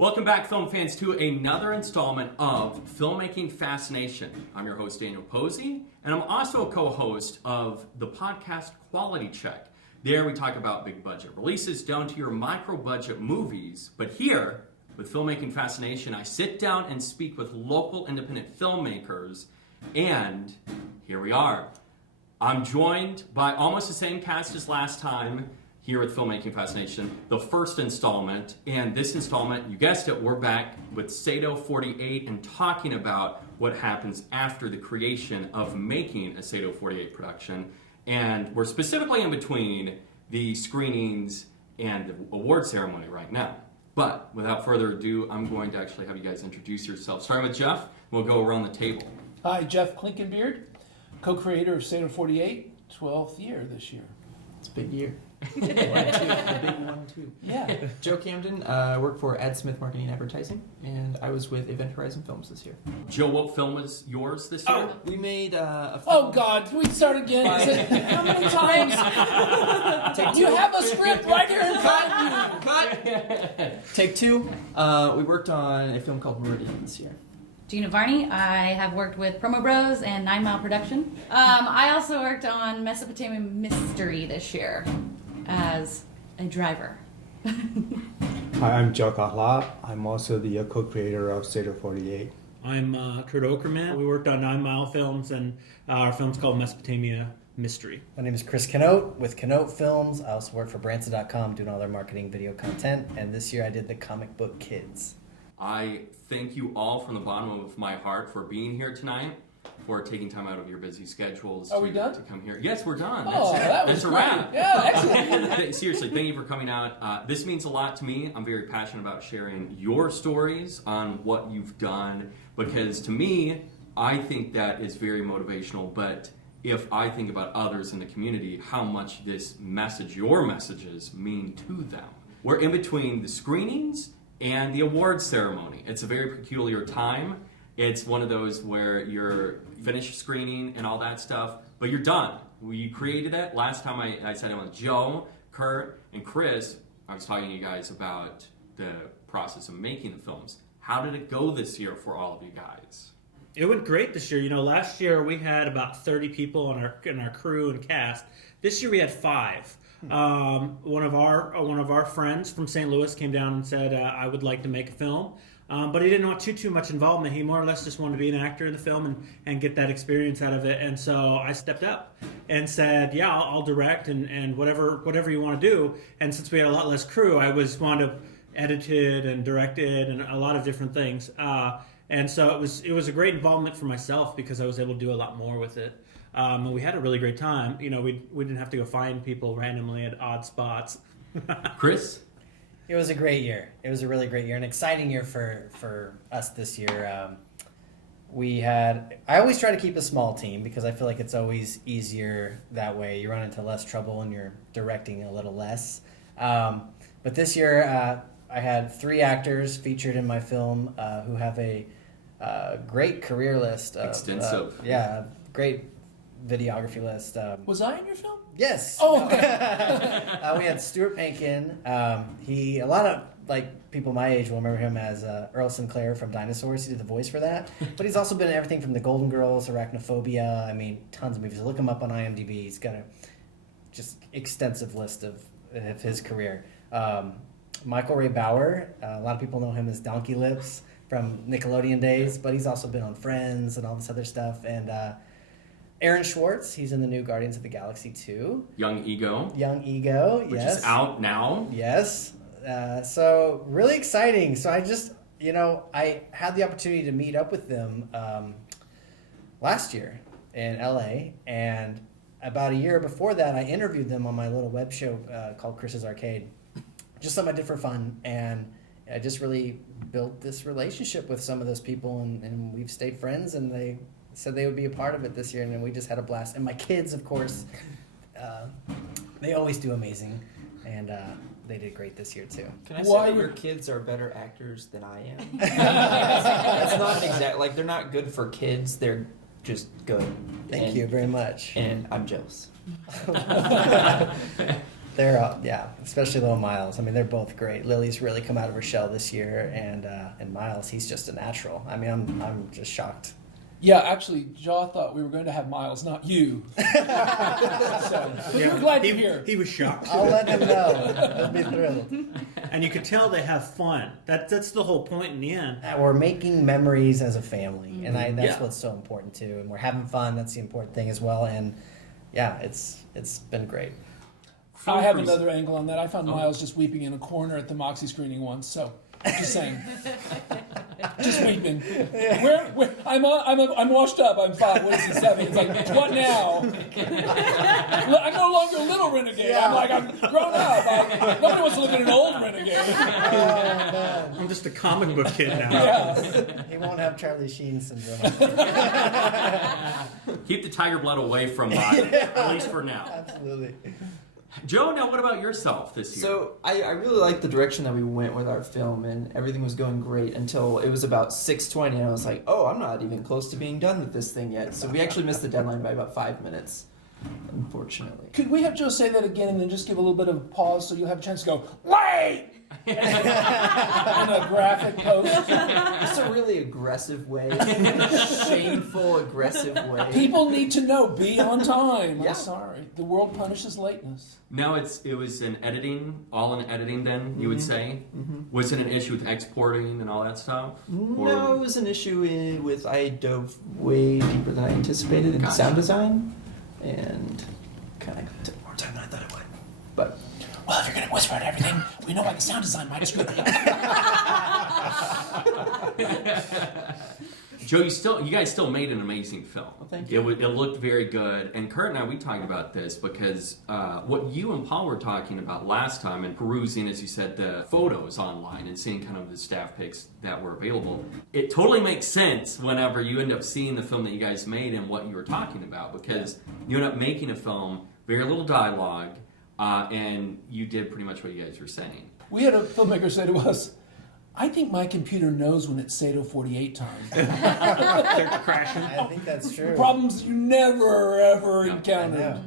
Welcome back, film fans, to another installment of Filmmaking Fascination. I'm your host, Daniel Posey, and I'm also a co-host of the podcast Quality Check. There we talk about big budget releases down to your micro budget movies. But here, with Filmmaking Fascination, I sit down and speak with local independent filmmakers, and here we are. I'm joined by almost the same cast as last time here at Filmmaking Fascination, the first installment. And this installment, you guessed it, we're back with SATO48 and talking about what happens after the creation of making a SATO48 production. And we're specifically in between the screenings and the award ceremony right now. But without further ado, I'm going to actually have you guys introduce yourselves. Starting with Jeff, we'll go around the table. Hi, Jeff Clinkenbeard, co-creator of SATO48, 12th year this year. It's a big year. A big one, too. Yeah. Joe Camden, I work for AdSmith Marketing and Advertising, and I was with Event Horizon Films this year. Joe, what film was yours this year? We made a film. Oh, God, can we start again? How many times? You have a script right here in front of you. Cut! Take two. We worked on a film called Meridian this year. Jeana Varney. I have worked with Promo Bros and 9 Mile Production. I also worked on Mesopotamian Mystery this year as a driver. Hi, I'm Kyaw. I'm also the co-creator of SATO48. I'm Curt Okerman. We worked on 9 Mile Films, and our film's called Mesopotamia Mystery. My name is Chris Canote with Canote Films. I also work for Branson.com doing all their marketing video content, and this year I did the comic book Kids. I thank you all from the bottom of my heart for being here tonight, for taking time out of your busy schedules to come here. Yes, we're done. Oh, that's a wrap. Yeah, excellent. Seriously, thank you for coming out. This means a lot to me. I'm very passionate about sharing your stories on what you've done, because to me, I think that is very motivational. But if I think about others in the community, how much this message, your messages, mean to them. We're in between the screenings and the awards ceremony. It's a very peculiar time. It's one of those where you're finished screening and all that stuff, but you're done. You created it. Last time I sat down with Joe, Curt, and Chris, I was talking to you guys about the process of making the films. How did it go this year for all of you guys? It went great this year. You know, last year we had about 30 people in our crew and cast. This year we had 5. One of our friends from St. Louis came down and said, I would like to make a film. But he didn't want too much involvement. He more or less just wanted to be an actor in the film and get that experience out of it. And so I stepped up and said, yeah, I'll direct and whatever you want to do. And since we had a lot less crew, I wound up edited and directed and a lot of different things. And so it was a great involvement for myself because I was able to do a lot more with it. And we had a really great time. You know, we didn't have to go find people randomly at odd spots. Chris? It was a great year. It was a really great year, an exciting year for us this year. I always try to keep a small team because I feel like it's always easier that way. You run into less trouble and you're directing a little less. But this year, I had 3 actors featured in my film who have a great career list. Extensive. Great videography list. Was I in your film? Yes. Oh, okay. We had Stuart Pankin. A lot of people my age will remember him as Earl Sinclair from Dinosaurs. He did the voice for that. But he's also been in everything from The Golden Girls, Arachnophobia. I mean, tons of movies. Look him up on IMDb. He's got a just extensive list of his career. Michael Ray Bauer. A lot of people know him as Donkey Lips from Nickelodeon days, but he's also been on Friends and all this other stuff. And Aaron Schwartz, he's in the new Guardians of the Galaxy 2. Young Ego. Yes. Which is out now. Yes. So really exciting. So I had the opportunity to meet up with them last year in LA. And about a year before that, I interviewed them on my little web show called Chris's Arcade. Just something I did for fun. And I just really built this relationship with some of those people. And we've stayed friends, and they said they would be a part of it this year, and then we just had a blast. And my kids, of course, they always do amazing, and they did great this year too. Can I say that your kids are better actors than I am? That's not exact. They're not good for kids. They're just good. Thank you very much. And I'm jealous. They're especially little Miles. I mean, they're both great. Lily's really come out of her shell this year, and Miles, he's just a natural. I mean, I'm just shocked. Yeah, actually, Kjaw thought we were going to have Miles, not you. So, but we're glad you're here. He was shocked. I'll let him know. He'll be thrilled. And you could tell they have fun. That's the whole point in the end. We're making memories as a family, and that's Yeah. what's so important too. And we're having fun. That's the important thing as well. And yeah, it's been great. I have another angle on that. I found Miles just weeping in a corner at the Moxie screening once. So, just saying, just weeping. Where I'm washed up. I'm 5. What is he, 7? It's like, what now? I'm no longer a little renegade. Yeah. I'm grown up. Nobody wants to look at an old renegade. I'm just a comic book kid now. Yeah. He won't have Charlie Sheen syndrome. Keep the tiger blood away from mine, at least for now. Absolutely. Joe, now what about yourself this year? So I really liked the direction that we went with our film, and everything was going great until it was about 6:20, and I was like, oh, I'm not even close to being done with this thing yet. So we actually missed the deadline by about 5 minutes, unfortunately. Could we have Joe say that again and then just give a little bit of a pause so you'll have a chance to go, wait! In a graphic post. It's a really aggressive way, shameful, aggressive way. People need to know, be on time. Yeah. I'm sorry. The world punishes lateness. Now it was in editing, all in editing then, you would say? Was it an issue with exporting and all that stuff? No, it was an issue with I dove way deeper than I anticipated in Gotcha. sound design, and kind of took more time than I thought it would. But Well, if you're going to whisper at everything, we know why the sound design might screw it. Joe, you guys still made an amazing film. Well, thank you. It looked very good. And Curt and I, we talked about this because what you and Paul were talking about last time and perusing, as you said, the photos online and seeing kind of the staff pics that were available, it totally makes sense whenever you end up seeing the film that you guys made and what you were talking about, because you end up making a film, very little dialogue, and you did pretty much what you guys were saying. We had a filmmaker say to us, I think my computer knows when it's SATO48 time. Starts crashing. I think that's true. Problems you never, ever Yeah, I encountered. know.